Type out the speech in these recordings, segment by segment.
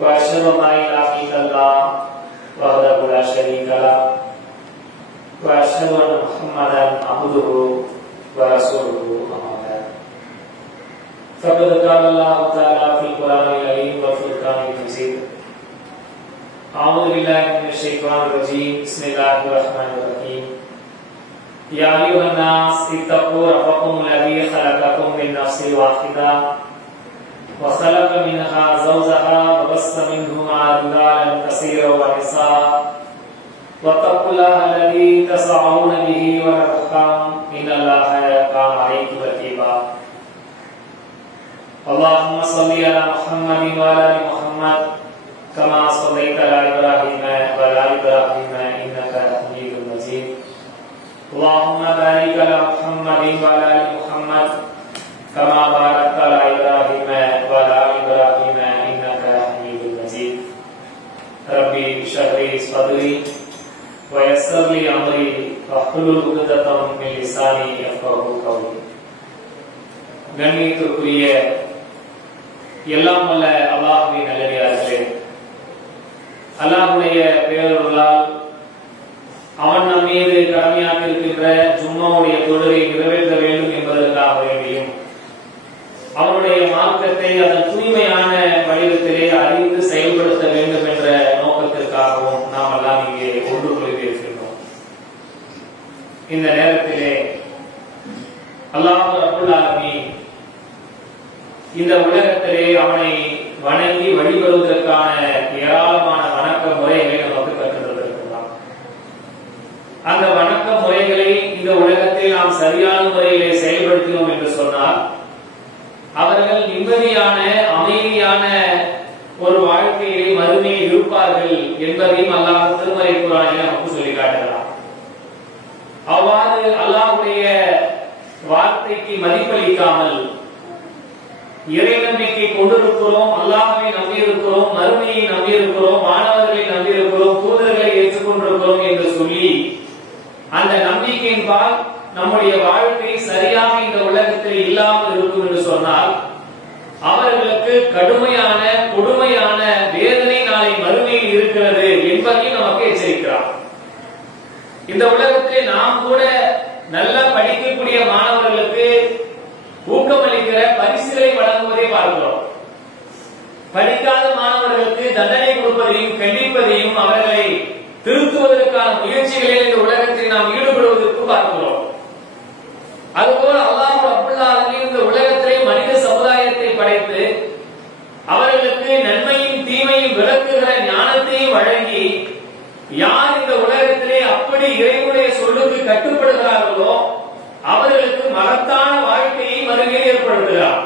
وأشهد أن لا إله إلا الله وحده لا شريك له وأشهد أن محمدا عبده ورسوله أما بعد فقد قال الله تعالى في القرآن الكريم والفرقان المجيد أعوذ بالله من الشيطان الرجيم بسم الله الرحمن الرحيم يا أيها الناس اتقوا ربكم الذي خلقكم من نفس واحدة وخلق منها زوجها وبث منهما رجالا كثيرا ونساء واتقوا الله الذي تساءلون به والأرحام إن الله كان عليكم رقيبا اللهم صل على محمد وعلى آل محمد كما صليت على إبراهيم وعلى آل إبراهيم إنك حميد مجيد اللهم بارك على محمد وعلى آل محمد كما باركت على إبراهيم وعلى آل إبراهيم إنك حميد مجيد ربي اشرح لي صدري ويسر لي أمري واحلل عقدة من لساني يفقهوا قولي. கண்ணியத்திற்குரிய எல்லாம் வல்ல அல்லாஹ்வின் நல்லடியார்களே, அல்லாஹ்வுடைய பேரருளால் அவன் நம் மீது கடமையாக்கியிருக்கின்ற ஜும்மாவுடைய தொழுகை நிறைவேற்ற வேண்டும் என்பதற்காக வேண்டியும் அவருடைய மார்க்கத்தை அதன் தூய்மையான வடிவத்திலே அறிந்து செயல்படுத்த வேண்டும் என்ற நோக்கத்திற்காகவும் நாம் எல்லாம் இங்கே ஒன்று கொள்கிறோம். இந்த நேரத்திலே அல்லாஹ் ரப்பல் ஆலமீன் இந்த உலகத்திலே அவனை வணங்கி வழிபடுவதற்கான ஏராளமான வணக்க முறைகளை நமக்கு கற்றுத்தந்திருக்கிறான். அந்த வணக்க முறைகளை இந்த உலகத்தில் நாம் சரியான முறையிலே செயல்படுத்தினோம் என்று சொன்னால் அவர்கள் நிம்மதியான அமைதியான ஒரு வாழ்க்கையை மறுமையில் இருப்பார்கள் என்பதையும் அல்லாஹ் திருமறை குர்ஆனில் நமக்கு சொல்லி காட்டுகிறார். அவ்வாறு அல்லாஹ்வுடைய வார்த்தைக்கு மதிப்பளிக்காமல் இறை நம்பிக்கை கொண்டிருக்கிறோம், அல்லாஹ்வை நம்பியிருக்கிறோம், மறுமையை நம்பியிருக்கிறோம், மாணவர்களை நம்பியிருக்கிறோம், தூதர்களை ஏற்றுக்கொண்டிருக்கிறோம் என்று சொல்லி அந்த நம்பிக்கையின்பால் நம்முடைய வாழ்க்கை சரியாக இந்த உலகத்தில் இல்லாமல் இருக்கும் என்று சொன்னால் அவர்களுக்கு கடுமையான கொடுமையான வேதனை நாளை மறுமையில் இருக்கிறது என்பதையும் நமக்கு எச்சரிக்கிறார். இந்த உலகத்திலே நாம் கூட நல்லா படிக்கக்கூடிய மாணவர்களுக்கு ஊக்கமளிக்கிற பரிசுகளை வழங்குவதை பார்க்கிறோம். படிக்காத மாணவர்களுக்கு தண்டனை கொடுப்பதையும் கண்டிப்பதையும் அவர்களை திருத்துவதற்கான முயற்சிகளில் இந்த உலகத்தில் நாம் ஈடுபடுவதற்கு பார்க்கிறோம். அதுபோல அல்லாஹ் ரப்பல் ஆலமீன் இந்த உலகத்திலே மனித சமுதாயத்தை படைத்து அவர்களுக்கு நன்மையும் தீமையும் விளக்குகிற ஞானத்தையும் வழங்கி யார் இந்த உலகத்திலே அப்படி இறைவனுடைய சொல்லுக்கு கட்டுப்படுகிறார்களோ அவர்களுக்கு மகத்தான வாழ்க்கையை மறுமையில் ஏற்படுத்துகிறார்.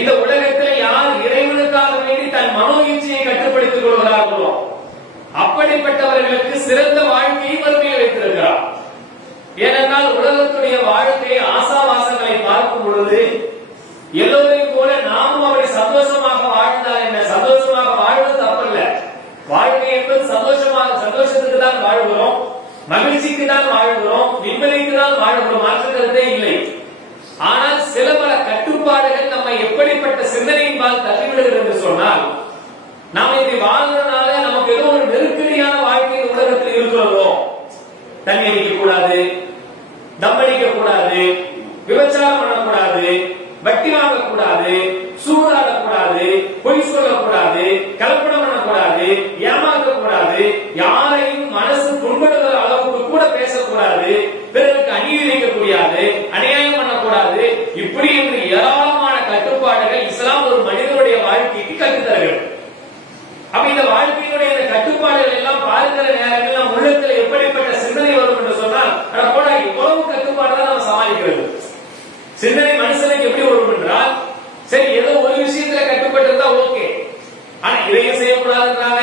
இந்த உலகத்தில் யார் இறைவனுக்காக வேண்டி தன் மனோ இச்சையை கட்டுப்படுத்திக் கொள்கிறார்களோ அப்படிப்பட்டவர்களுக்கு சிறந்த வாழ்க்கையை மறுமையில் வைத்திருக்கிறார். ஏனென்றால் உலகத்துடைய வாழ்க்கை ஆசாவாசங்களை பார்க்கும் பொழுது எல்லோரையும் போல நாமும் அவரை சந்தோஷமாக வாழ்ந்தால் என்ன, சந்தோஷமாக வாழ்வது தப்பல்ல. வாழ்க்கை என்பது சந்தோஷத்துக்கு தான் வாழ்கிறோம், மகிழ்ச்சிக்கு தான் வாழ்கிறோம், நிம்மதிக்கு தான் வாழ்கிறோம், மாற்று கருத்தே இல்லை. ஆனால் சில பல கட்டுப்பாடுகள் நம்மை எப்படிப்பட்ட சிந்தனையின்பால் தள்ளிவிடுகிறது என்று சொன்னால் நாம் இப்படி வாழ்றதுனால நமக்கு ஏதோ ஒரு நெருக்கடியான வாழ்க்கை உலகத்தில் இருக்கிறதோ, தண்ணி அடிக்க கூடாது, தம் அடிக்க கூடாது, விபச்சாரம் பண்ணக்கூடாது, வட்டி வாங்கக்கூடாது, சூதாடக்கூடாது, பொய் சொல்லக்கூடாது, கல்பனை பண்ணக்கூடாது, ஏமாற்ற கூடாது, யாரையும் மனசு புண்படுகிற அளவுக்கு கூட பேசக்கூடாது, பிறருக்கு அநீதி வைக்கக்கூடாது, அநியாயம் பண்ணக்கூடாது, இப்படி என்று ஏராளமான கட்டுப்பாடுகள் இஸ்லாம் ஒரு மனிதனுடைய வாழ்க்கைக்கு கற்றுத்தருகிறது. அப்ப இந்த வாழ்க்கையுடைய இந்த கட்டுப்பாடுகள் எல்லாம் பார்க்கிற நேரத்தில் நம் உள்ளத்தில் எப்படிப்பட்ட சிந்தனை வரும் என்று சொன்னால் கூட இவ்வளவு கட்டுப்பாடு தான் நம்ம சமாளிக்கிறது. சிந்தனை மனுஷனுக்கு எப்படி வரும் என்றால், சரி ஏதோ ஒரு விஷயத்துல கட்டுப்பட்டு இருந்தா ஓகே, ஆனா இதையும் செய்யக்கூடாதுன்றாங்க,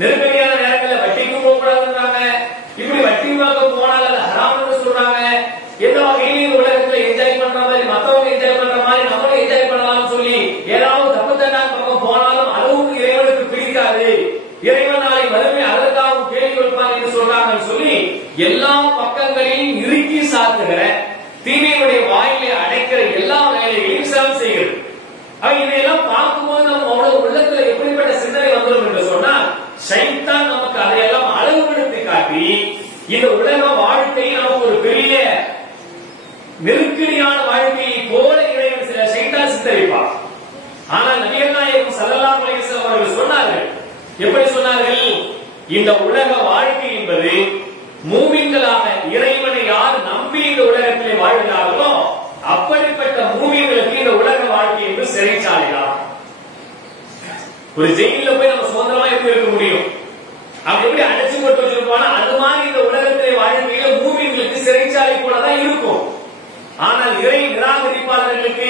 நெருக்கடியான நேரங்களில் வட்டிக்கும் போகக்கூடாதுன்றாங்க, இப்படி வட்டி வாங்க போனால் அது ஹராம் என்று சொல்றாங்க. எந்த வகையிலும் உலகத்துல என்ஜாய் பண்ற மாதிரி மத்தவங்க என்ஜாய் பண்ற மாதிரி நம்மளும் என்ஜாய் பண்ணலாம்னு சொல்லி ஏதாவது தப்பு தண்டா பக்கம் போனாலும் அதுவும் இறைவனுக்கு பிடிக்காது, இறைவன் நாளை வறுமை அதற்காகவும் கேள்வி கொடுப்பாங்க என்று சொல்றாங்கன்னு சொல்லி எல்லா பக்கங்களையும் இறுக்கி சாத்துகிற தீமையுடைய வாயிலை அடைக்கிற எல்லா வேலைகளையும் செய்கிறது. இதையெல்லாம் பார்க்கும்போது நம்ம அவ்வளவு உள்ளத்துல எப்படிப்பட்ட சிந்தனை இந்த உலக வாழ்க்கை நமக்கு ஒரு பெரிய நெருக்கடியான வாழ்க்கையை போல இறைவன் சில ஷைத்தான் சித்தரிப்பார். ஆனால் நபிகள் நாயகம் ஸல்லல்லாஹு அலைஹி வஸல்லம் அவர்கள் சொன்னார்கள். எப்படி சொன்னார்கள்? இந்த உலக வாழ்க்கை என்பது மூமின்களாக இறைவனை யார் நம்பி இந்த உலகத்திலே வாழ்கிறார்களோ அப்படிப்பட்ட மூமின்களுக்கு இந்த உலக வாழ்க்கை என்று சிறைச்சாலைதான். ஒரு ஜெயில போய் நம்ம சுதந்திரமா எப்படி இருக்க முடியும்? அப்படி எப்படி அடைச்சு போட்டு வச்சிருப்பானா அது மாதிரி இந்த உலகத்திலே வாழ்க்கையில மூமின்களுக்கு சிறைச்சாலை போலதான் இருக்கும். ஆனால் இறை நிராகரிப்பாளர்களுக்கு,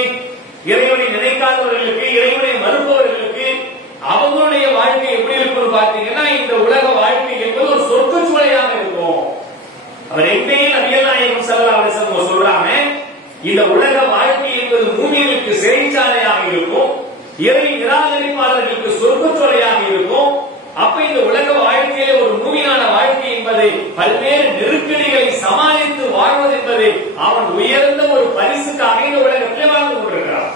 இறைவனை நினைக்காதவர்களுக்கு, இறைவனை மறுப்பவர்களுக்கு அவங்களுடைய வாழ்க்கை எப்படி இருக்கும்னு பாத்தீங்கன்னா இந்த உலக வாழ்க்கை என்பது ஒரு சொர்க்கச்சூளையாக இருக்கும். அவர் எங்கேயும் நபிகள் நாயகம் ஸல்லல்லாஹு அலைஹி வஸல்லம் சொல்றாங்க, இந்த உலக வாழ்க்கை என்பது மூமின்களுக்கு சிறைச்சாலையாக இருக்கும், இறை நிராகரிப்பாளர்களுக்கு சொர்க்கச்சூளையாக இருக்கும். அப்ப இந்த உலக வாழ்க்கையில ஒரு மூமியான வாழ்க்கை என்பது பல்வேறு நெருக்கடிகளை சமாளித்து வாழ்வது என்பது அவன் உயர்ந்த ஒரு பரிசுக்காக இந்த உலகத்திலே வாழ்ந்து கொண்டிருக்கிறான்.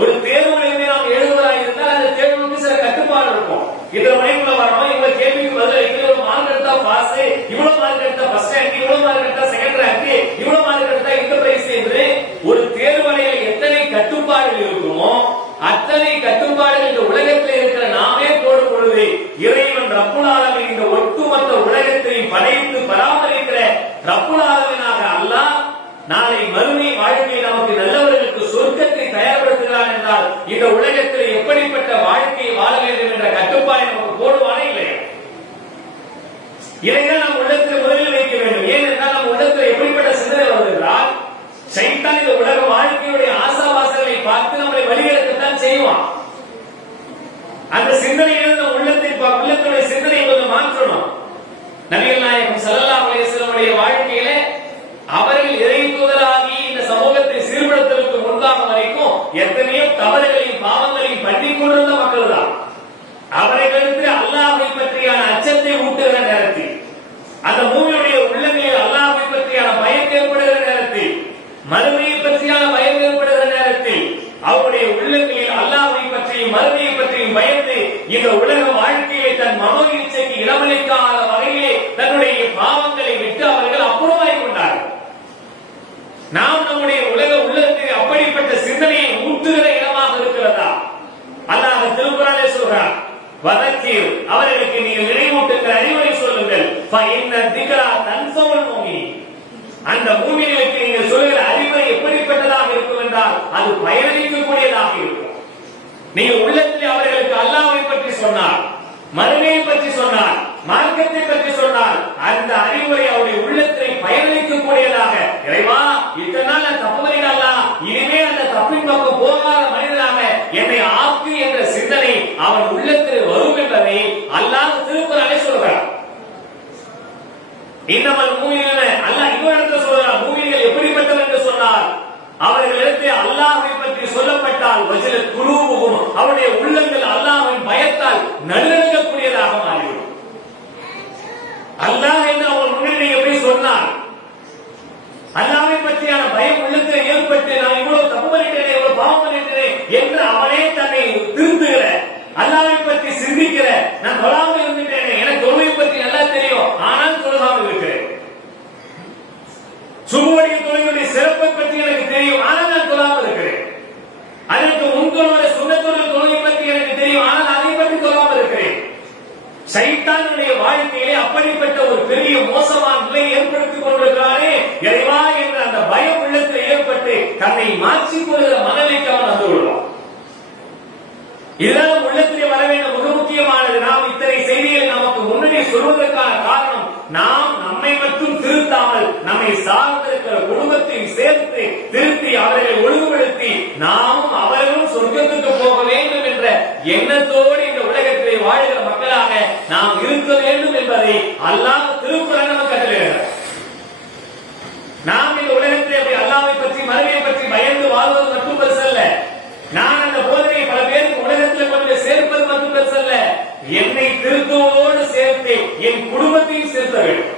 ஒரு தேர்வு நாம் எழுதுவதாக இருந்தால் அந்த தேர்வுக்கு சில கட்டுப்பாடு இருக்கும். இத்தனை மணிக்குள்ள வரணும், இவங்க கேள்விக்கு பதில் இவ்வளவு மார்க் எடுத்தா பாஸ், இவ்வளவு மார்க் எடுத்தா ஃபர்ஸ்ட் ரேங்க், இவ்வளவு மார்க் எடுத்தா செகண்ட் ரேங்க், இவ்வளவு மார்க் எடுத்தா இந்த பிரைஸ் என்று ஒரு தேர்வறையில் எத்தனை கட்டுப்பாடுகள் இருக்குமோ அத்தனை கட்டுப்பாடுகள் இந்த உலகத்தில் இருக்கிற நாமே போடும் பொழுது இறைவன் ரப்புல் ஆலமீன் இந்த ஒட்டுமொத்த உலகத்தை படைத்து பராமரிக்கிற ரப்புல் ஆலமீனாக அல்லாஹ் நாளை மறுமை வாழ்க்கை நமக்கு நல்லவர்களுக்கு சொர்க்கத்தை தயார்படுத்துகிறான் என்றால் இந்த உலகத்தில் எப்படிப்பட்ட வாழ்க்கையை வாழ வேண்டும் என்ற கட்டுப்பாடை நமக்கு போடுவானே இல்லையா? இதைதான் நம் உள்ளத்தில் முதலில் வைக்க வேண்டும். ஏனென்றால் நம் உள்ளத்தில் எப்படிப்பட்ட சிந்தனை வருகிறால் ஷைத்தான் இந்த உலக வாழ்க்கையுடைய ஆசாவாசங்களை பார்த்து நம்மளை வழிகெடுக்கத்தான் செய்வான். அந்த சிந்தனையில் நம் உள்ளத்துடைய சிந்தனையை கொஞ்சம் மாற்றணும். நபிகள் நாயகம் ஸல்லல்லாஹு அலைஹி வஸல்லம் வாழ்க்கையிலே அவர்கள் இறை தூதராகி இந்த சமூகத்தை சீர்படுத்துவதற்கு முன்பாக வரைக்கும் எத்தனையோ தவறுகளையும் பாவங்களையும் பண்ணிக் கொண்டிருந்த மக்கள் தான். அவர்களுக்கு அல்லாஹ்வை பற்றியான அச்சத்தை ஊட்டுகிற நேரத்தில், அந்த மூமியுடைய உள்ளங்களில் அல்லாஹ்வை பற்றியான பயம் ஏற்படுகிற நேரத்தில், மறுமையை பற்றியான பயம் ஏற்படுகிற நேரத்தில் அவருடைய உள்ளங்களில் அல்லாஹ்வை பற்றியும் மறுமையை பற்றியும் பயந்து இந்த உலக வாழ்க்கையை தன் மனோ இச்சைக்கு இடமளிக்காத வகையிலே தன்னுடைய பாவங்களை விட்டு அவர்கள் அப்புறமாய் கொண்டார்கள். நாம் நம்முடைய உலக உள்ளத்தில் அப்படிப்பட்ட சிந்தனையை ஊட்டுகிற இடமாக இருக்கிறதா? அல்லாஹ் திருக்குர்ஆனிலே சொல்றார், வதக்கீர், அவர்களுக்கு நீங்கள் நினைவூட்டுகிற அறிவுரை சொல்லுங்கள். ஃபஇன்ன திக்ரா தன்ஃபவுல் முஃமினீன், அந்த மூமின்களுக்கு நீங்கள் சொல்லுகிற அறிவுரை எப்படிப்பட்டதாக இருக்கும் என்றால் அது பயனளிக்கக்கூடியதாக இருக்கும். நீங்கள் உள்ளத்தில் அவர்களுக்கு அல்லாஹ்வை பற்றி சொன்னார், மறுமையை பற்றி சொன்னார், மார்க்கத்தை பற்றி சொன்னார், அந்த அறிவுரை அவருடைய உள்ளத்தை பயனளிக்கக்கூடியதாக, இறைவா இத்தனை நாள் நான் தப்பு பண்ணிடலாம், இனிமே அந்த தப்பின் பக்கம் போகாத மனிதனாக என்னை ஆக்கு என்ற சிந்தனை அவன் உள்ளத்தில் வரும் என்பதை அல்லாஹ் திருக்குர்ஆனிலே சொல்கிறார். இன்னமல் மூமினூன, அல்லாஹ் இன்னொரு இடத்துல சொல்றார், மூமின்கள் எப்படிப்பட்டவர்கள் என்று சொன்னார், அவர்களிடத்தில் அல்லாஹ்வை பற்றி சொல்லப்பட்டால் வஜலத் குலூபுஹும், அவருடைய உள்ளங்கள் அல்லாஹ்வின் பயத்தால் நடுநடுங்கக்கூடியதாக மாறிவிடும். அல்லாஹ் என்று அவர் முன்னிலை எப்படி சொன்னார், அல்லாஹ்வை பற்றியான பயம் உள்ளத்தில் ஏற்பட்டு நான் இவ்வளவு தப்பு பண்ணிட்டேனே, இவ்வளவு பாவம் பண்ணிட்டேனே என்று அவனே தன்னை திருந்துகிற, அல்லாஹ்வை பற்றி சிந்திக்கிற, நான் தொழாமல் இருந்துட்டேனே, எனக்கு தொழுகை பற்றி நல்லா தெரியும் ஆனால் தொழாமல் இருக்கிறேன், சுபுடைய தொழுகையுடைய சிறப்பை பற்றி எனக்கு தெரியும் ஆனால் நான் தொழாமல் இருக்கிறேன், அதற்கு முன்தொழுகிற சுன்னத்துடைய தொழுகை பற்றி எனக்கு தெரியும் ஆனால் அதை பற்றி தொழாமல் இருக்கிறேன். ஷைத்தானுடைய வாழ்க்கையிலே அப்படிப்பட்ட ஒரு பெரிய மோசமான நிலை ஏற்படுத்திக் கொண்டிருக்கிறானே, இறைவா என்ற அந்த பயம் உள்ளத்தில் ஏற்பட்டு தன்னை மாற்றிக் கொள்கிற மனநிலைக்கு அவன் வந்து விடுவான். இதெல்லாம் உள்ளத்திலே வர வேண்டும். மிக முக்கியமானது, நாம் இத்தனை செய்திகளை நமக்கு முன்னாடி சொல்வதற்கான காரணம், நாம் நம்மை மட்டும் திருத்தாமல் நம்மை சார்ந்திருக்கிற குடும்பத்தையும் சேர்த்து திருத்தி அவர்களை ஒழுங்குபடுத்தி நாமும் அவர்களும் சொர்க்கத்துக்கு போக வேண்டும் என்ற எண்ணத்தோடு இந்த உலகத்திலே வாழ்கிற மக்களாக நாம் இருக்க வேண்டும் என்பதை அல்லாஹ் திருக்குர்ஆன் நமக்கு கட்டளையிடுகிறார். நாம் இந்த உலகத்திலே அல்லாஹ்வை பற்றி மறுமையை பற்றி பயந்து வாழ்வது மட்டும் பெருசல்ல, நான் அந்த போதனையை பல பேருக்கு உலகத்தில் கொண்டு சேர்ப்பது மட்டும் பெருசல்ல, என்னை திருத்துவோடு சேர்த்து என் குடும்பத்தையும் சேர்த்த வேண்டும்,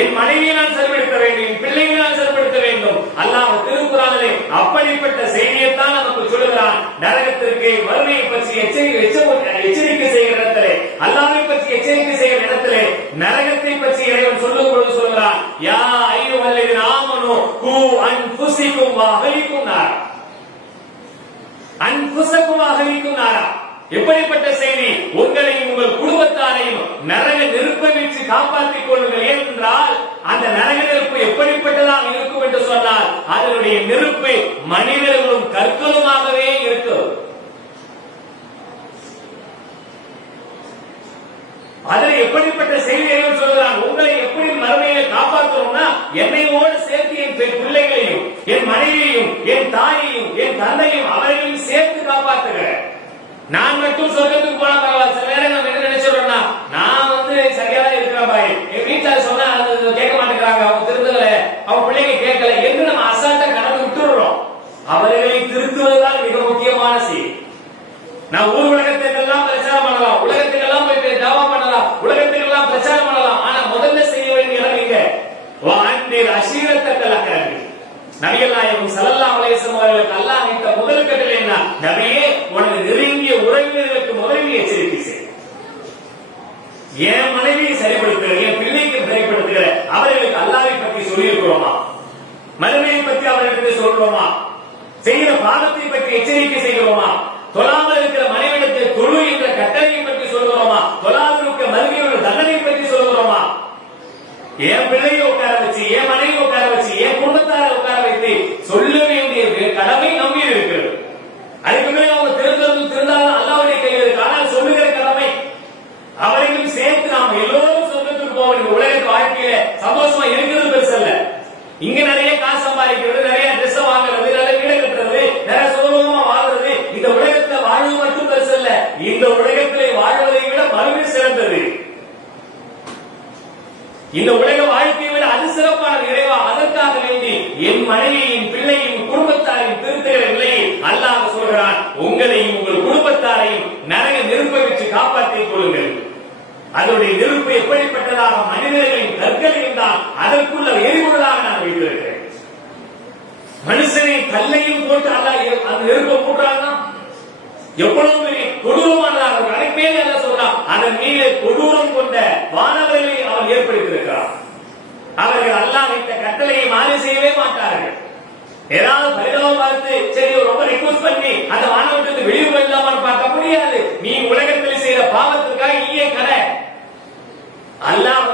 என் மனைவியை நான் சரிபடுத்த வேண்டும், என் பிள்ளைகளை நான் சரிபடுத்த வேண்டும். அல்லாஹ் திருக்குர்ஆனிலே அப்படிப்பட்ட செய்தியைத்தான் நமக்கு சொல்லுகிறான். நரகத்திற்கு மறுமையை பற்றி எச்சரிக்கை செய்கிற இடத்திலே, அல்லாஹ்வை பற்றி எச்சரிக்கை செய்கிற இடத்திலே, நரகத்தை பற்றி பற்றி இறைவன் சொல்லும் பொழுது சொல்கிறான், யா அய்யுஹல்லதீன ஆமனூ கூ அன்ஃபுஸக்கும் வ அஹ்லீக்கும் நாரா. அன்ஃபுஸக்கும் வ அஹ்லீக்கும் நாரா. எப்படிப்பட்ட செய்தி? உங்களையும் உங்கள் குடும்பத்தாரையும் நரக நெருப்பை விட்டு காப்பாற்றிக் கொள்ளுங்கள். ஏனென்றால் அந்த நரக நெருப்பு எப்படிப்பட்டதாக இருக்கும் என்று சொன்னால் அதனுடைய நெருப்பு மனிதர்களும் கற்களுமாகவே இருக்கும். அதில் எப்படிப்பட்ட செய்தியை சொல்கிறான்? உங்களை எப்படி மறுமையை காப்பாற்றணும்னா என்னையோடு சேர்த்து என் பிள்ளைகளையும் என் மனைவியையும் என் தாயையும் என் தந்தையும் அவர்களையும் சேர்த்து காப்பாற்றுகிற. நான் மட்டும் சொர்க்கத்துக்கு போனா பரவாயில்ல. சில நேரம் நம்ம என்ன நினைச்சிடறோம்னா, நான் சரியா தான் இருக்கிறேன் பாய், என் வீட்டுல சொன்னா கேட்க மாட்டேங்கிறாங்க, அவங்க திருந்தல, அவங்க பிள்ளைங்க கேட்கல என்று நம்ம அசால்ட்டா கடந்து விட்டுடுறோம். அவர்களை திருத்துவதுதான் மிக முக்கியமான செய்தி. நான் ஊர் உலகத்துக்கெல்லாம் பிரச்சாரம் பண்ணலாம், உலகத்துக்கெல்லாம் போய் ஜாவா பண்ணலாம், உலகத்துக்கெல்லாம் பிரச்சாரம் பண்ணலாம். ஆனா முதல்ல செய்ய வேண்டிய இடம் இங்க அஷீரத்தக்கல் அக்ரபி. நபிகள் நாயகம் ஸல்லல்லாஹு அலைஹி வஸல்லம் அவர்களுக்கு அல்லாஹ் இட்ட முதல் கட்டளை என்ன? நபியே, உனது நெருங்கிய உறவினர்களுக்கு முதலில் எச்சரிக்கை செய். என் மனைவியை சரிப்படுத்துகிற, என் பிள்ளைக்கு சரிப்படுத்துகிற அவர்களுக்கு அல்லாஹ்வை பற்றி சொல்லி இருக்கிறோமா? மறுமையை பற்றி அவர்களுக்கு சொல்றோமா? செய்கிற பாவத்தை பற்றி எச்சரிக்கை செய்கிறோமா? தொழாமல் இருக்கிற மனைவிடத்தை தொழு என்ற கட்டளையை பற்றி சொல்கிறோமா? தொழாமல் இருக்கிற மறுமையோட தண்டனை பற்றி சொல்கிறோமா? என் பிள்ளையை உட்கார வச்சு, என் மனைவி உட்கார வச்சு, என் குடும்பத்தாரை உட்கார வைத்து சொல்ல வேண்டிய கடமை நம்பி இருக்கிறது. அதுக்கு மேலே அவங்க திருந்தாலும் அல்லாஹ்வுடைய கையில் இருக்கு. ஆனால் சொல்லுகிற கடமை அவரையும் சேர்த்து நாம் எல்லோரும் சொர்க்கத்துக்கு போக வேண்டும். உலக வாழ்க்கையில சந்தோஷமா இருக்கிறது பெருசல்ல. இங்க நிறைய காசு சம்பாதிக்கிறது, நிறைய ட்ரெஸ் வாங்குறது, நிறைய வீடு கட்டுறது, நிறைய சுகமா வாழ்றது, இந்த உலகத்துல வாழ்வு மட்டும் பெருசல்ல. இந்த உலகத்திலே வாழ்வதை விட மறுமை சிறந்தது. இந்த உலக வாழ்க்கையை விட அது சிறப்பான இறைவா, அதற்காக வேண்டி என் மனைவியின் பிள்ளையும் குடும்பத்தாரையும் திருத்துகிற நிலையை அல்லாஹ் சொல்கிறான், உங்களையும் உங்கள் குடும்பத்தாரையும் நரக நெருப்பை வச்சு காப்பாற்றிக் கொள்ளுங்கள். அதனுடைய நெருப்பு எப்படிப்பட்டதாக? மனிதர்களின் கற்களையும் தான் அதற்குள்ள எரிபொருளாக நான் வைத்திருக்கிறேன். மனுஷனை கல்லையும் போட்டு அல்லாஹ் அந்த நெருப்பை போட்டாங்கன்னா எவ்வளவு பெரிய கொடூரமானதாக அதற்கு மேலே என்ன சொல்றான்? அதன் மீது கொடூரம் கொண்ட வானவர்களை அவன் ஏற்படுத்தியிருக்கிறார். அவர்கள் அல்லாஹ் வைத்த கட்டளையை மாறி செய்யவே மாட்டார்கள். ஏதாவது பரிதாபம் பார்த்து சரி ரொம்ப ரிக்வெஸ்ட் பண்ணி அந்த வானவர்களுக்கு வெளியே போயிடலாமான்னு பார்க்க முடியாது. நீ உலகத்தில் செய்த பாவத்திற்காக நீயே கடை. அல்லாஹ்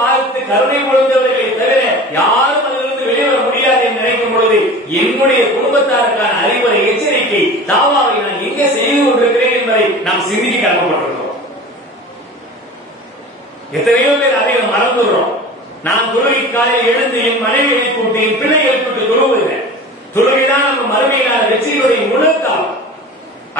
பார்த்து கருணை பொழுந்தவர்களை தவிர யாரும் அதிலிருந்து வெளியே வர முடியாது என்று நினைக்கும் பொழுது என்னுடைய குடும்பத்தாருக்கான அறிவுரை, எச்சரிக்கை, தாவாவை நான் எங்கே செய்து கொண்டிருக்கிறேன் என்பதை நாம் சிந்திக்க கடமைப்பட்டிருக்கிறோம். எத்தனையோ பேர் அதை மறந்துடுறோம். நான் தொழுகை காலையில் எழுந்து என் மனைவியை கூட்டி என் பிள்ளைகளை கூட்டி தொழுவுகிறேன். தொழுகைதான் நம்ம மறுமையிலான வெற்றியுடைய முழக்காலம்.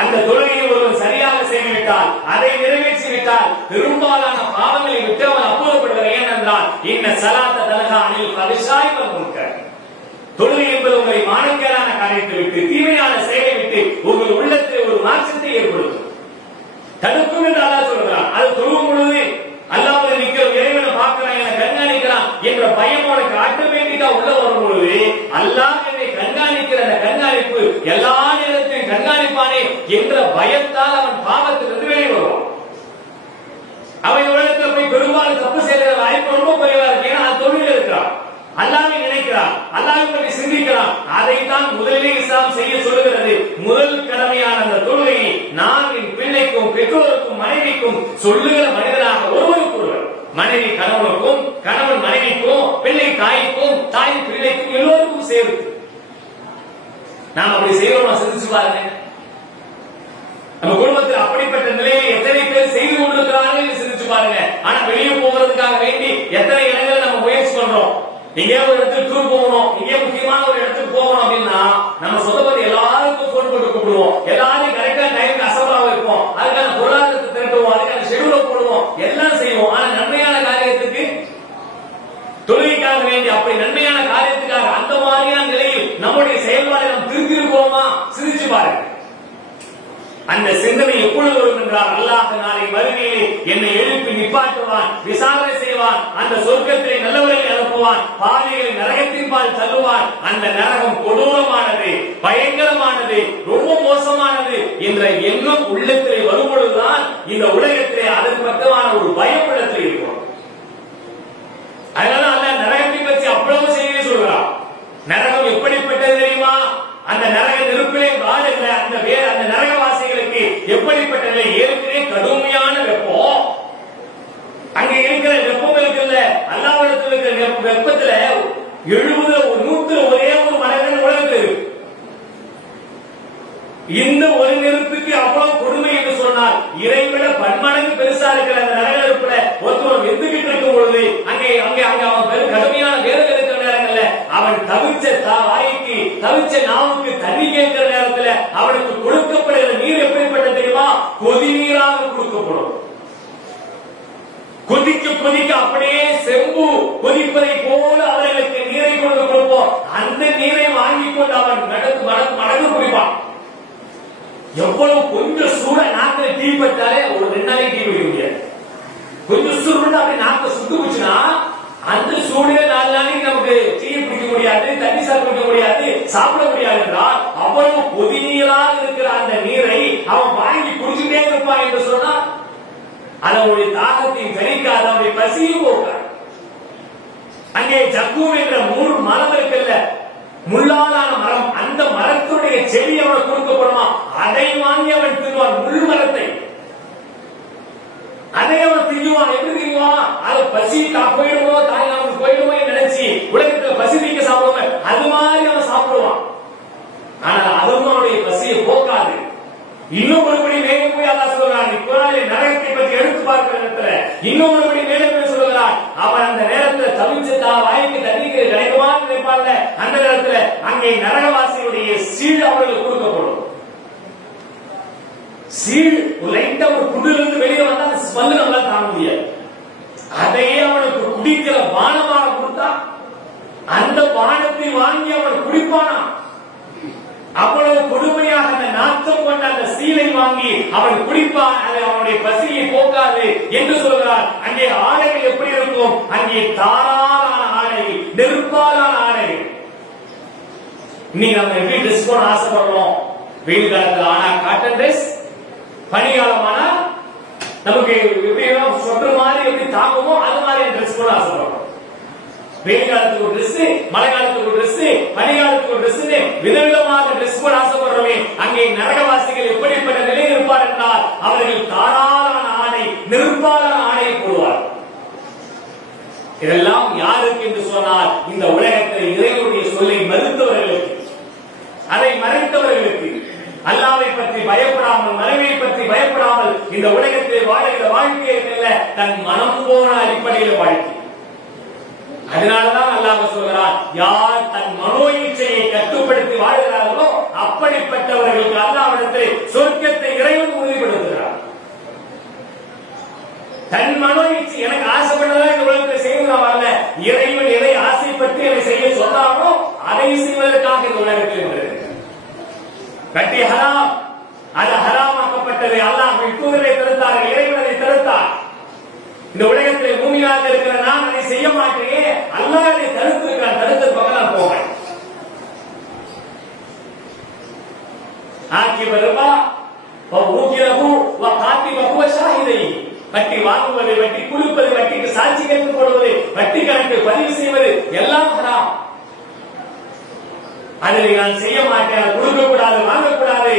அந்த தொழுகையை ஒருவன் சரியாக செய்துவிட்டால், அதை நிறைவேற்றிவிட்டால் பெரும்பாலான பாவங்களை விட்டு அவன் அப்புறப்படுகிறான். ஏனென்றால் இன்ன ஸலாத்த தன்ஹா அனில் ஃபஹ்ஷாஇ வல் முன்கர். தொழுகை என்பது உங்களை மானக்கேடான காரியத்தை விட்டு, தீமையான செயலை விட்டு உங்கள் உள்ளத்தில் ஒரு மாற்றத்தை ஏற்படுத்தும், தடுக்கும் என்று அல்லாஹ் சொல்கிறான். அது தொழுகும் பொழுது அல்லாஹ் நிற்கிற இறைவனை பார்க்கிறான், என கண்காணிக்கிறான் என்ற பயம் உனக்கு ஆட்டோமேட்டிக்கா உள்ள வரும் பொழுது அல்லாஹ் என்னை கண்காணிக்கிற அந்த கண்காணிப்பு எல்லா நேரத்தையும் கண்காணிப்பானே என்ற பயத்தால் அவன் பாவத்திலிருந்து வெளியே வருவான். அவன் உலகத்தில் போய் பெரும்பாலும் தப்பு செய்கிற வாய்ப்பு ரொம்ப குறைவா இருக்கு. ஏன்னா அது தொழில் இருக்கிறான், அல்லாஹ்வை நினைக்கிறான், அல்லாஹ்வை பற்றி சிந்திக்கிறான். அதைத்தான் முதலிலே இஸ்லாம் செய்ய சொல்லுகிறது. முதல் கடமையான அந்த தொழுகையை நான் என் பிள்ளைக்கும் பெற்றோருக்கும் மனைவிக்கும் சொல்லுகிற மனிதனாக ஒருவருக்கு ஒருவர், மனைவி கணவனுக்கும், கணவன் மனைவிக்கும், பிள்ளை தாய்க்கும், தாய் பிள்ளைக்கும், எல்லோருக்கும் சேர்த்து நாம் அப்படி செய்யறோம். சிந்திச்சு பாருங்க, நம்ம குடும்பத்தில் அப்படிப்பட்ட நிலையை எத்தனை பேர் செய்து கொண்டிருக்கிறார்கள் சிந்திச்சு பாருங்க. ஆனா வெளியே போகிறதுக்காக வேண்டி எத்தனை இடங்களை நம்ம முயற்சி பண்றோம். எங்கேயா ஒரு இடத்துக்கு டூர் போகணும், எங்கேயா முக்கியமான ஒரு இடத்துக்கு போகணும் அப்படின்னா நம்ம சொந்த பத்தி எல்லாருக்கும் போன் போட்டு கூப்பிடுவோம், எல்லாரும் கரெக்டா டைம் அசம்பளாக இருப்போம், அதுக்கான பொருளாதாரத்தை திரட்டுவோம், அதுக்கான ஷெடியூல போடுவோம், எல்லாம் செய்வோம். ஆனா நன்மையான காரியத்துக்கு, தொழுகைக்காக வேண்டி அப்படி நன்மையான காரியத்துக்காக அந்த மாதிரியான நிலையில் நம்முடைய செயல்பாடு நாம் திருத்திருப்போமா? சிந்திச்சு பாருங்க. அந்த சிந்தனை எப்பொழுது வரும் என்றால் அல்லாஹ் நாளை மறுமையிலே என்னை எழுப்பி நிப்பாட்டுவான், விசாரணை செய்வான், அந்த சொர்க்கத்தை நல்லவர்களை அனுப்புவான், பாவிகளை நரகத்தின் பால் தள்ளுவான். அந்த நரகம் கொடூரமானது, பயங்கரமானது, ரொம்ப மோசமானது என்ற எண்ணம் உள்ளத்திலே வரும்பொழுதுதான் இந்த உலகத்திலே அதன் பக்கமான ஒரு பயம் உள்ளத்தில் இருக்கும். வெப்பத்துல 70 100 ஒரே ஒரு மனிதன் உலகத்தில் இருக்கு. இந்த ஒரு நெருப்புக்கு அவ்வளவு கொடுமை என்று சொன்னால் இறைவிட பன்மடங்கு பெருசா இருக்கிற அந்த நரக நெருப்புல ஒருத்தவன் வெந்துகிட்டு இருக்கும் பொழுது அங்கே அவன் கடுமையான வேதனை இருக்கிற நேரங்கள்ல அவன் தவிச்ச வாய்க்கு தவிச்ச நாவுக்கு தண்ணி கேட்கிற நேரத்துல அவனுக்கு கொடுக்கப்படுகிற நீர் எப்படிப்பட்ட தெரியுமா? கொதி நீராக கொடுக்கப்படும். கொதிக்க கொதிக்க அப்படியே செம்பு கொதிப்பதை போல அவர்களுக்கு நீரை கொண்டு கொடுப்போம். அந்த நீரை வாங்கி கொண்டு அவன் மடங்கு குடிப்பான். எவ்வளவு கொஞ்சம் சூட நாக்கில் டீ பட்டாலே ஒரு 2 நாளைக்கு டீ குடிக்க முடியாது. கொஞ்சம் சூடு அப்படி நாக்க சுட்டு போச்சுன்னா அந்த சூடுல 4 நாளைக்கு நமக்கு டீ குடிக்க முடியாது, தண்ணி சாப்பிட முடியாது, சாப்பிட முடியாது என்றால் அவ்வளவு கொதி நீராக இருக்கிற அந்த நீரை அவன் வாங்கி குடிச்சுட்டே இருப்பான் என்று சொன்னா அதனுடைய தாகத்தையும் கணிக்காது, அவனுடைய பசியும் போக்காது. அங்கே ஜக்கூம் என்ற மரம் இருக்குல்ல, முள்ளாலான மரம், அந்த மரத்துடைய செடி அவனுக்கு கொடுக்கப்படுமா? அதை வாங்கி அவன் தின்னுவான். முள் மரத்தை அதை அவன் தின்னுவான். எப்படி தின்னுவான்? அது பசி போயிடுமோ, தாய் அவனுக்கு போயிடுமோ நினைச்சு உலகத்துல பசி நீக்க சாப்பிடுவான். அது மாதிரி அவன் சாப்பிடுவான். ஆனா அதுவும் அவனுடைய பசியை போக்காது. இன்னும் ஒருபடி மேலே போய் அல்லாஹ் சொல்றான், குர்ஆனிலே நரகத்தை பற்றி எடுத்து பார்க்கிற நேரத்துல இன்னும் ஒருபடி மேலே போய் சொல்றான். அவன் அந்த நேரத்துல தவிச்ச வாய்க்கு தண்ணீர் கிடைக்குமான்னு நினைப்பான்ல, அந்த நேரத்துல அங்கே நரகவாசியுடைய சீழ் அவர்களுக்கு கொடுக்கப்படும். சீழ் லைட்டா ஒரு குடிலிருந்து வெளியே வந்தா அந்த ஸ்மெல் நம்மளால தாங்க முடியாது. அதையே அவனுக்கு குடிக்கிற பானமாக கொடுத்தா அந்த பானத்தை வாங்கி அவன் குடிப்பானா? அவ்வளவு கொடுமையாக அந்த நாத்தம் கொண்ட அந்த சீலை வாங்கி அவன் குடிப்பான். அது அவனுடைய பசியை போக்காது என்று சொல்கிறார். அங்கே ஆடைகள் எப்படி இருக்கும்? அங்கே தாராளான ஆடை, நெருப்பாலான ஆடை. இன்னைக்கு நம்ம எப்படி ட்ரெஸ் போட ஆசைப்படுறோம்? வெயில் காலத்தில் ஆனா காட்டன் ட்ரெஸ், பனிகாலமானா நமக்கு எப்படி சொட்டு மாதிரி எப்படி தாங்குமோ அது மாதிரி ட்ரெஸ் போட ஆசைப்படுறோம். வெயில் காலத்துக்கு ஒரு ட்ரெஸ், மழை காலத்துக்கு ஒரு ட்ரெஸ், பனிகாலத்துக்கு ஒரு ட்ரெஸ், விதவிதமாக ட்ரெஸ் போட ஆசைப்படுறோமே. அங்கே நரகவாசிகள் எப்படிப்பட்ட நிலையில் இருப்பார் என்றால் அவர்கள் தாராளான ஆடை, நெருப்பாலான ஆடையை போடுவார். இதெல்லாம் யாருக்கு என்று சொன்னால் இந்த உலகத்தில் இறைவனுடைய சொல்லை மறுத்தவர்களுக்கு, அதை மறைத்தவர்களுக்கு, அல்லாஹ்வை பற்றி பயப்படாமல், மறைவை பற்றி பயப்படாமல் இந்த உலகத்தில் வாழ்கிற வாழ்க்கையை தன் மனம் போன அடிப்படையில் வாழ்க்கை. அதனாலதான் அல்லாஹ் சொல்கிறான், யார் தன் மனோ இச்சையை கட்டுப்படுத்தி வாழ்கிறார்களோ அப்படிப்பட்டவர்களுக்கு அல்லாஹ்விடத்தில் சொர்க்கத்தை இறைவன் உறுதிப்படுத்துகிறார். தன் மனோ இச்சை எனக்கு ஆசைப்பட்டதா இந்த உலகத்தை செய்வதா வரல, இறைவன் எதை ஆசைப்பட்டு அதை செய்ய சொன்னாரோ அதை செய்வதற்காக இந்த உலகத்தில் இருக்கிறது. கட்டி ஹராம், அது ஹராமாக்கப்பட்டது. அல்லாஹ் விட்டுவதை தடுத்தார்கள், இறைவன் அதை தடுத்தார். இந்த உலகத்தில் பூமியாக இருக்கிற நான் அதை செய்ய மாட்டேன், அல்லாஹ் அதை தடுத்திருக்கிறான். தடுத்த பக்கம் நான் போவேன். வட்டி வாங்குவது, வட்டி குளிப்பது, வட்டிக்கு சாட்சி கேட்டு போடுவது, வட்டி கணக்கு பதிவு செய்வது எல்லாம் ஹராம். அதில் நான் செய்ய மாட்டேன், கொடுக்க கூடாது, வாங்கக்கூடாது.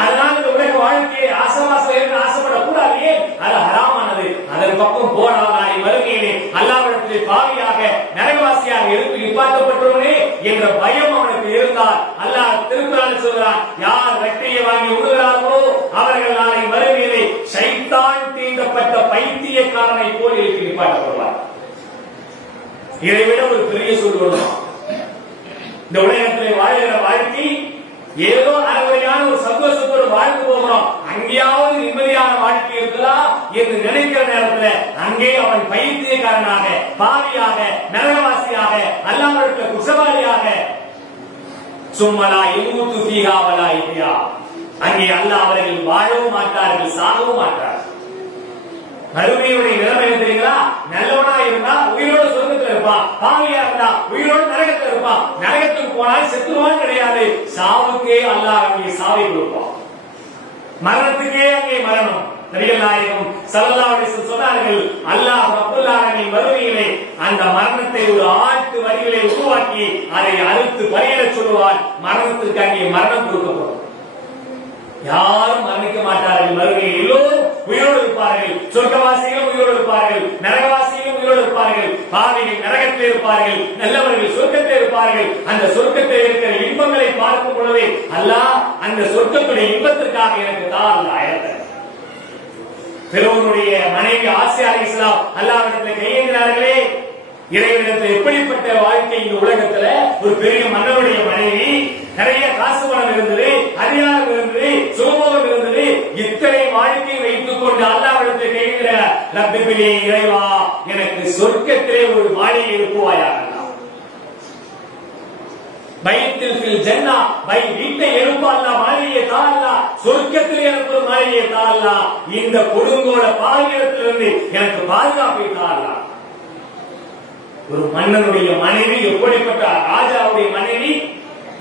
அதனால் இந்த உலக வாழ்க்கையை ஆசவாசம் ஆசைப்படக்கூடாது. அது ஹராமானது. அதன் பக்கம் போனால் நாளை மறுமையிலே அல்லாஹ்விடத்தில் பாவியாக நரகவாசியாக எழுப்பி நிப்பாட்டப்பட்டுள்ளனே என்ற பயம் அவனுக்கு இருந்தால் அல்லாஹ் திருக்குர்ஆனில் சொல்கிறான், யார் வெட்டையை வாங்கி விடுகிறார்களோ அவர்கள் நாளை மறுமையிலே ஷைத்தான் தீண்டப்பட்ட பைத்தியக்காரனை போல் எழுப்பி நிப்பாட்டப்படுவார். இதைவிட ஒரு பெரிய சொல்லுவோம், இந்த உலகத்திலே வாழ்கிற வாழ்க்கை ஏதோ அறகுறையான ஒரு சந்தோஷத்தோடு வாழ்ந்து போகிறோம், அங்கேயாவது நிம்மதியான வாழ்க்கை இருக்கலாம் என்று நினைக்கிற நேரத்தில் அங்கே அவன் பைத்தியக்காரனாக, பாவியாக, நரகவாசியாக, அல்லாஹ்விடத்தில் குற்றவாளியாக, சும்மலா யமூது ஃபீஹா வலா யஹ்யா, அங்கே அல்லாஹ் அவர்கள் வாழவும் மாட்டார்கள், சாகவும் மாட்டார்கள். மறுமையுடைய நிலைமை தெரியுங்களா? நல்லவனா இருந்தா உயிரோடு சொர்க்கத்தில் இருப்பான், பாவியா இருந்தா உயிரோடு நரகத்தில் இருப்பான். நரகத்துக்கு போனால் செத்துருவான் கிடையாது, சாவுக்கே அல்லாஹ் அங்கே சாவை கொடுப்பான். மரணத்துக்கே அங்கே மரணம். நபிகள் நாயகம் ஸல்லல்லாஹு அலைஹி வஸல்லம் சொன்னார்கள், அல்லாஹ் ரப்பல் ஆலமீன் மறுமையிலே அந்த மரணத்தை ஒரு ஆட்டு வடிவிலே உருவாக்கி அதை அறுத்து பலியிடச் சொல்லுவார். மரணத்திற்கு அங்கே மரணம் கொடுக்கப்படும். யாரும் மரணிக்க மாட்டார்கள். மறுமையில் எல்லோரும் உயிரோடு இருப்பார்கள். சொர்க்கவாசிகளும் உயிரோடு இருப்பார்கள், நரகவாசிகளும் உயிரோடு இருப்பார்கள். இருப்பார்கள், பாவிகள் நரகத்தில் இருப்பார்கள், நல்லவர்கள் சொர்க்கத்தில் இருப்பார்கள். அந்த சொர்க்கத்தில் இருக்கிற இன்பங்களை பார்க்கும் பொழுது அல்லாஹ் அந்த சொர்க்கத்துடைய இன்பத்திற்காக எனக்கு தான் அல்லாஹ் பிறவனுடைய மனைவி ஆசியா அலைஹிஸ்ஸலாம் அல்லாஹ்விடத்தில் கையேந்தினார்களே, இறைவனிடத்தில் எப்படிப்பட்ட வாழ்க்கை இந்த உலகத்துல ஒரு பெரிய மன்னனுடைய மனைவி, நிறைய காசு பணம் இருந்தது, அதிகாரம் இருந்தது, சுகபோகம் இருந்தது, இத்தனை வாழ்க்கை வைத்துக் கொண்டு அல்லாஹ்விடத்தில் கையேந்திர ரப்பிலே இறைவா எனக்கு சொர்க்கத்திலே ஒரு மாளிகை எழுப்புவாயாக, பைத்தில் ஜன்னா வீட்டை எழுப்பால்லா, மாளிகையை தால்லா, சொர்க்கத்தில் எனக்கு ஒரு மாளிகையை தால்லா, இந்த கொடுங்கோல பாலியத்திலிருந்து எனக்கு பாதுகாப்பை தால்லா. ஒரு மன்னனுடைய மனைவி எப்படிப்பட்ட ராஜாவுடைய மனைவி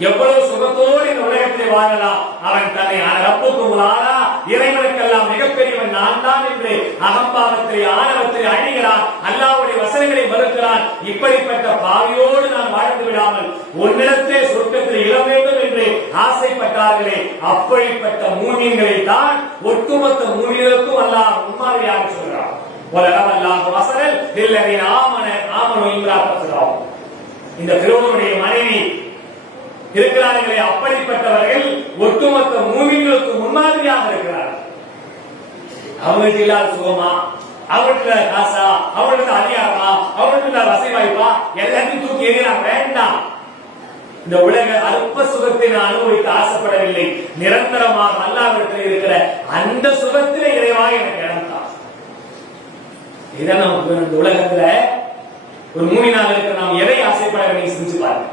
எவ்வளவு சுகத்தோடு இந்த உலகத்திலே வாழலாம். அவன் தன்னை ரப்புக்கும் ஆளா, இறைவனுக்கெல்லாம் மிகப்பெரியவன் நான் தான் என்று அகம்பாவத்தை ஆணவத்தை அழிகிறான், அல்லாஹ்வுடைய வசனங்களை மறுக்கிறான். இப்படிப்பட்ட பாவியோடு நான் வாழ்ந்து விடாமல் உன்னிடத்திலே சொர்க்கத்தில் இழ வேண்டும் என்று ஆசைப்பட்டார்களே, அப்படிப்பட்ட மூமின்களை தான் ஒட்டுமொத்த மூமின்களுக்கும் அல்லாஹ் முன்மாதிரியாக சொல்கிறான். இந்த பிறவுடைய மனைவி இருக்கிறார்களே, அப்படிப்பட்டவர்கள் ஒட்டுமொத்த மூமின்களுக்கு முன்மாதிரியாக இருக்கிறார்கள். அவங்களுக்கு இல்லாத சுகமா, அவங்களுக்கு காசா, அவங்களுக்கு அதிகாரமா, அவங்களுக்கு வசதி வாய்ப்பா, எல்லாத்தையும் தூக்கி எறிகிறாங்க. வேண்டாம், இந்த உலக அல்ப சுகத்தை நான் அனுபவிக்க ஆசைப்படவில்லை. நிரந்தரமாக அல்லாஹ்விடத்தில் இருக்கிற அந்த சுகத்திலே இறைவா எனக்கு இடம். இதான் நமக்கு இந்த உலகத்துல ஒரு மூமினாக இருக்கிற நாம் எதை ஆசைப்பட வேண்டும் செஞ்சு பாருங்க.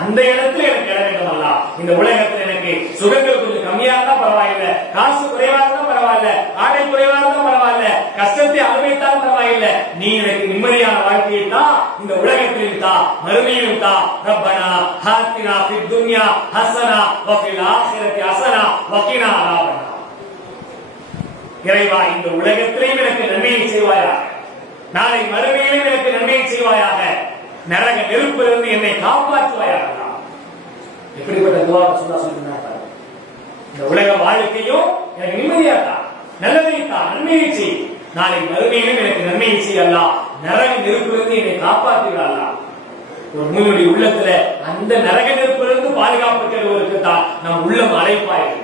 அந்த இடத்துல எனக்கு இட வேண்டும் அல்ல. இந்த உலகத்துல எனக்கு சுகங்கள் கொஞ்சம் கம்மியா இருந்தா பரவாயில்ல, காசு குறைவா இருந்தா பரவாயில்ல, ஆடை குறைவா இருந்தா பரவாயில்ல, கஷ்டத்தை அனுபவித்தாலும் பரவாயில்ல, நீ எனக்கு நிம்மதியான வாழ்க்கையை தான், இந்த உலகத்திலும் தான், மறுமையிலும் தான். ரப்பனா ஹாத்தினா ஃபித் துன்யா ஹஸனா வ ஃபில் ஆখিরাতি ஹஸனா வ கினா அஸாபன். இறைவா இந்த உலகத்திலேயும் எனக்கு நன்மையை செய்வாயாக, நாளை மறுமையிலும் எனக்கு நன்மையை செய்வாயாக, நரக நெருப்பிலிருந்து என்னை காப்பாற்றுவாயாக. எப்படிப்பட்ட துஆ ரசூலுல்லாஹ் சொல்றாங்க. இந்த உலக வாழ்க்கையும் எனக்கு நிம்மதியா தான், நல்லதை தான், நன்மையை செய், நாளை மறுமையிலும் எனக்கு நன்மையை செய் அல்லாஹ், நரக நெருப்பிலிருந்து என்னை காப்பாற்றுவாய் அல்லாஹ். ஒரு மூமினுடைய உள்ளத்துல அந்த நரக நெருப்பிலிருந்து பாதுகாப்பு பெறுவதற்கு தான் நம் உள்ளம் அழைப்பாயிருக்கு.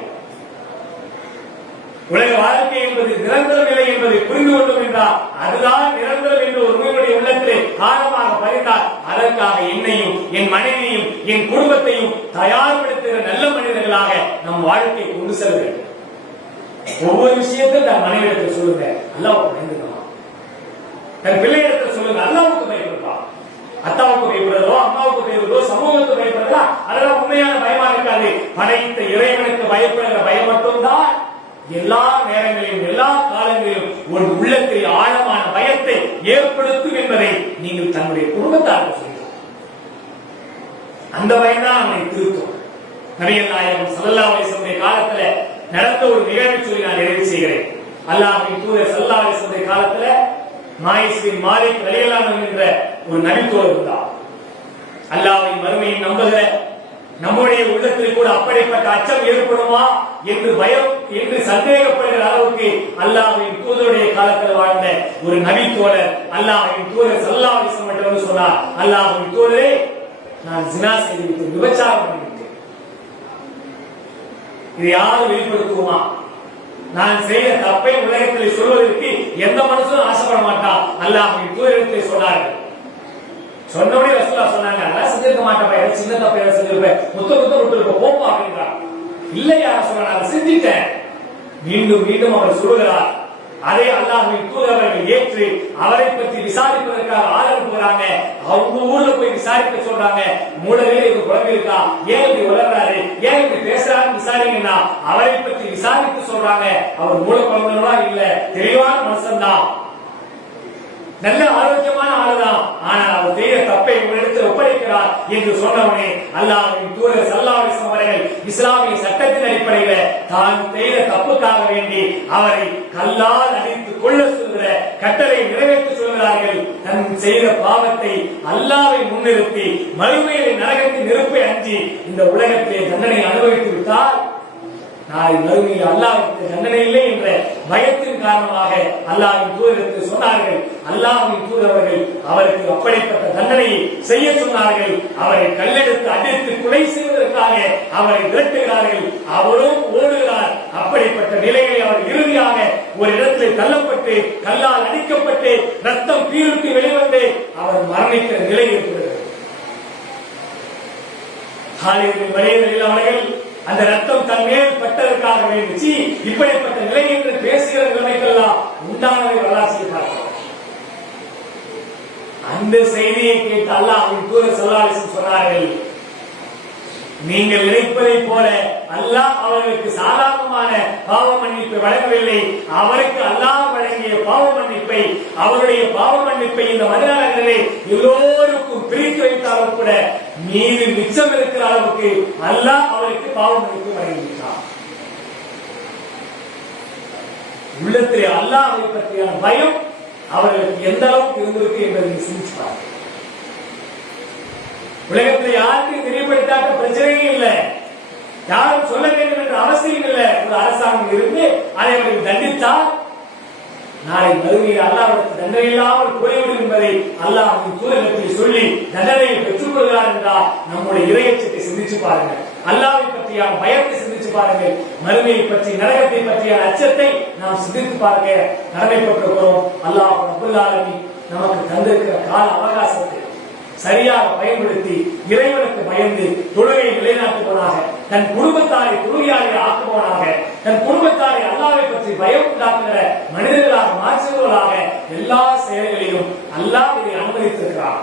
உலக வாழ்க்கை என்பது நிரந்தரம் இல்லை என்பதை புரிந்து கொண்டோம் என்றால் அதுதான் நிரந்தரம் என்று ஒரு மூமினுடைய உள்ளத்திலே ஆழமாக பதிந்தால் அதற்காக என்னையும் என் மனைவியையும் என் குடும்பத்தையும் தயார்படுத்துகிற நல்ல மனிதர்களாக நம் வாழ்க்கையை கொண்டு செல்ல வேண்டும். ஒவ்வொரு விஷயத்தையும் தன் மனைவியிடத்தில் சொல்லுங்க, அல்லாஹ்வுக்கு பயந்துக்கலாம். தன் பிள்ளையிடத்தில் சொல்லுங்க, அல்லாஹ்வுக்கு பயப்படுவா. அத்தாவுக்கு பயப்படுறதோ, அம்மாவுக்கு பயப்படுறதோ, சமூகத்துக்கு பயப்படுறதா, அதெல்லாம் உண்மையான பயமா இருக்காது. படைத்த இறைவனுக்கு பயப்படுகிற பயம் மட்டும்தான் எல்லா நேரங்களிலும் எல்லா காலங்களிலும் ஒரு உள்ளத்தில் ஆழமான பயத்தை ஏற்படுத்தும் என்பதை நீங்கள் தன்னுடைய குடும்பத்தாருக்கு சொல்லுங்கள். அந்த பயம்தான் நம்மை திருத்தும். நபிகள் நாயகம் ஸல்லல்லாஹு அலைஹி வஸல்லம் காலத்துல நடந்த ஒரு நிகழ்வை சொல்லி நான் நிறைவு செய்கிறேன். அல்லாஹ்வின் தூதர் ஸல்லல்லாஹு அலைஹி வஸல்லம் காலத்துல மாயிஸ் பின் மாலிக் ரலியல்லாஹு அன்ஹு என்ற ஒரு நபித்தோழர் இருந்தார். அல்லாஹ்வின் மறுமையை நம்புகிற நம்முடைய உள்ளத்தில் கூட அப்படிப்பட்ட அச்சம் ஏற்படுமா என்று பயம் என்று சந்தேகப்படுகிற அளவுக்கு அல்லாஹ்வின் தூதருடைய காலத்தில் வாழ்ந்த ஒரு நபி தோழர் அல்லாஹ்வின் தூதர் ஸல்லல்லாஹு அலைஹி வஸல்லம் சொன்னார், அல்லாஹ்வின் தூதரே, நான் ஜினா செய்துவிட்டேன், விபச்சாரம் பண்ணிவிட்டேன். இதை யாரும் வெளிப்படுத்துவோமா? நான் செய்த தப்பை உலகத்தில் சொல்வதற்கு எந்த மனுஷனும் ஆசைப்பட மாட்டான். அல்லாஹ்வின் தூதரிடத்தில் சொன்னார்கள். சொன்னபடி ரசூலுல்லாஹ் சொன்னாங்க, அதெல்லாம் செஞ்சிருக்க மாட்டேன், சின்ன தப்பை செஞ்சிருப்பேன், முத்த விட்டு போப்பா அப்படின்றார். இல்லையா சொல்ல, நான் செஞ்சிட்டேன். மீண்டும் மீண்டும் அவர் சொல்லுகிறார். அதை அல்லாஹ்வின் தூதர் அவர்கள் ஏற்று அவரை பற்றி விசாரிப்பதற்காக ஆள் அனுப்புகிறாங்க. அவங்க ஊர்ல போய் விசாரிக்க சொல்றாங்க. மூலவே இது குழம்பு இருக்கா, ஏன் இப்படி வளர்றாரு, ஏன் இப்படி பேசுறாருன்னு விசாரிங்கன்னா அவரை பற்றி விசாரித்து சொல்றாங்க. அவர் மூல குழம்புகளா இல்ல, தெளிவான மனுஷன் தான், நல்ல ஆரோக்கியமான ஆளுதான், ஆனால் அவர் செய்த தப்பை உங்களிடத்தில் ஒப்படைக்கிறார் என்று சொன்னவனே அல்லாஹ்வின் தூதர் ஸல்லல்லாஹு அலைஹி வஸல்லம் அவர்கள் இஸ்லாமிய சட்டத்தின் அடிப்படையில் தான் செய்த தப்புக்காக வேண்டி அவரை கல்லால் அடித்து கொள்ள சொல்கிற கட்டளை நிறைவேற்ற சொல்கிறார்கள். தன் செய்த பாவத்தை அல்லாஹ்வை முன்னிறுத்தி மறுமையிலே நரகத்தின் நெருப்பை அஞ்சி இந்த உலகத்திலே தண்டனை அனுபவித்து விட்டால் நாளை மறுமையில் அல்லாஹ்வுக்கு தண்டனை இல்லை என்ற பயத்தின் காரணமாக அல்லாஹ்வின் தூதருக்கு சொன்னார்கள். அல்லாஹ்வின் தூதர்கள் அவருக்கு அப்படிப்பட்ட தண்டனையை செய்ய சொன்னார்கள். அவரை கல்லெடுத்து அடித்து கொலை செய்வதற்காக அவரை விரட்டுகிறார்கள். அவரும் ஓடுகிறார். அப்படிப்பட்ட நிலையை அவர் இறுதியாக ஒரு இடத்தில் தள்ளப்பட்டு கல்லால் அடிக்கப்பட்டு ரத்தம் பீருக்கு வெளிவந்து அவர் மரணிக்கிற நிலை இருக்கிறது. அவர்கள் அந்த ரத்தம் தன் மேல் பட்டதற்காக வேண்டிச்சு இப்படிப்பட்ட நிலை என்று பேசுகிற நிலைமைக்கெல்லாம் உண்டானதை வரலாற்று பார்க்கிறோம். அந்த செய்தியை கேட்டு அல்லாஹ்வின் தூதர் ஸல்லல்லாஹு அலைஹி வஸல்லம் சொன்னார்கள், நீங்கள் நினைப்பதை போல அல்லாஹ் அவர்களுக்கு சாதாரணமான பாவ மன்னிப்பை வழங்கவில்லை. அவருக்கு அல்லாஹ் வழங்கிய பாவ மன்னிப்பை, அவருடைய பாவ மன்னிப்பை இந்த மனிதர்களிலே எல்லோருக்கும் பிரித்து வைத்தாலும் கூட மீது மிச்சம் இருக்கிற அளவுக்கு அல்லாஹ் அவருக்கு பாவ மன்னிப்பு வழங்கிவிட்டார். உள்ளத்திலே அல்லாஹ்வை பற்றியான பயம் அவர்களுக்கு எந்த அளவுக்கு இருந்திருக்கு என்பதை சிந்திப்பார். உலகத்தில் யாருக்கும் தெரியப்படுத்தாத பிரச்சனையே இல்லை, யாரும் சொல்ல வேண்டும் என்ற அவசியம் இல்லை. ஒரு அரசாங்கம் இருந்து அதை அவர்கள் தண்டித்தால் நாளை மறுமையில் அல்லாஹ்விற்கு தண்டனை இல்லாமல் போய்விடும் என்பதை அல்லாஹ்வின் தூதரிடத்தில் சொல்லி தண்டனையை பெற்றுக் கொள்கிறார் என்றால் நம்முடைய இறையச்சத்தை சிந்திச்சு பாருங்கள். அல்லாஹ்வை பற்றியான பயத்தை சிந்திச்சு பாருங்கள். மறுமையை பற்றி, நரகத்தை பற்றியான அச்சத்தை நாம் சிந்தித்து பார்க்க கடமைப்பட்டிருக்கிறோம். அல்லாஹ் ரப்பல் ஆலமீன் நமக்கு தந்திருக்கிற கால அவகாசத்தை சரியாக பயன்படுத்தி இறைவனுக்கு பயந்து தொழுகையை நிலைநாட்டுவனாக, தன் குடும்பத்தாரை தொழுகையாளரை ஆக்குபவனாக, தன் குடும்பத்தாரை அல்லாஹ்வை பற்றி பயம் உண்டாக்குகிற மனிதர்களாக மாற்றுவதாக எல்லா செயல்களிலும் அல்லாஹ் இதை அனுமதித்திருக்கிறார்.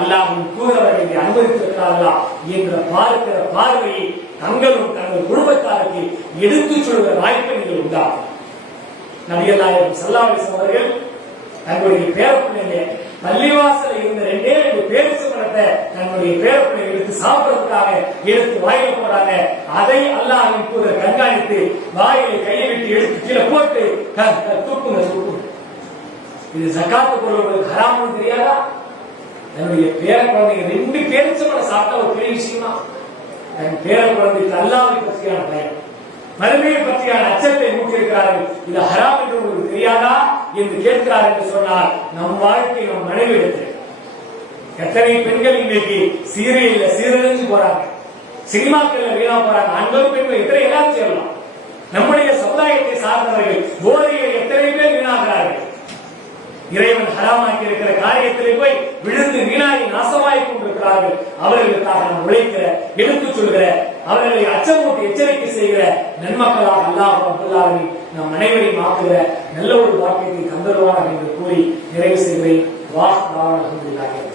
அல்லாஹ்வின் தூதர்கள் இதை அனுமதித்திருக்கிறார்களா என்ற பார்க்கிற பார்வையை தங்களும் தங்கள் குடும்பத்தாருக்கு எடுத்துச் சொல்கிற வாய்ப்பை நீங்கள் உண்டாகும். நபிகள் நாயகம் ஸல்லல்லாஹு அலைஹி வஸல்லம் அவர்கள் தங்களுடைய பேரப்பிள்ளைங்க பள்ளிவாசல் இருந்த 2 பேரிச்சம் பழத்தை தன்னுடைய பேரப்பிள்ளை எடுத்து சாப்பிடுறதுக்காக எடுத்து வாயில போறாங்க. அதை அல்லாஹ்வின் தூதர் கண்காணித்து வாயிலை கையை விட்டு எடுத்து கீழே போட்டு தூக்குங்க. இது ஜகாத்து பொருளுக்கு ஹராம்னு தெரியாதா? தன்னுடைய பேர குழந்தைங்க 2 பேரிச்சம் பழம் சாப்பிட்டா ஒரு பெரிய விஷயமா? தன் பேர குழந்தைக்கு அல்லாஹ்வை பற்றியான பயம், மறுமையை பற்றியான அச்சத்தை ஊட்டியிருக்கிறார்கள். இது ஹராம் என்று உங்களுக்கு தெரியாதா என்று கேட்கிறார் என்று சொன்னால் நம் வாழ்க்கை, நம் மனைவிடத்தில் எத்தனை பெண்கள் இன்னைக்கு சீரியல்ல சீரழிஞ்சு போறாங்க, சினிமாக்கள்ல வீணா போறாங்க. ஆண்களும் பெண்கள் எத்தனை எல்லாம் செய்யலாம். நம்முடைய சமுதாயத்தை சார்ந்தவர்கள் போதையில் எத்தனை பேர் வீணாகிறார்கள். இறைவன் ஹராமாக்கி இருக்கிற காரியத்திலே போய் விழுந்து வீணாகி நாசமாய் கொண்டிருக்கிறார்கள். அவர்களுக்காக நாம் உழைக்கிற, எடுத்துச் சொல்கிற, அவர்களை அச்சமூட்டி எச்சரிக்கை செய்கிற நன்மக்களாக அல்லாஹ் ரப்பல் ஆலமீன் நம் அனைவரையும் ஆக்குகிற நல்ல ஒரு வாக்கியத்தை தந்தருவார் என்று கூறி நிறைவு செய்கிறேன். வாஹ் அல்ஹம்துலில்லாஹ்.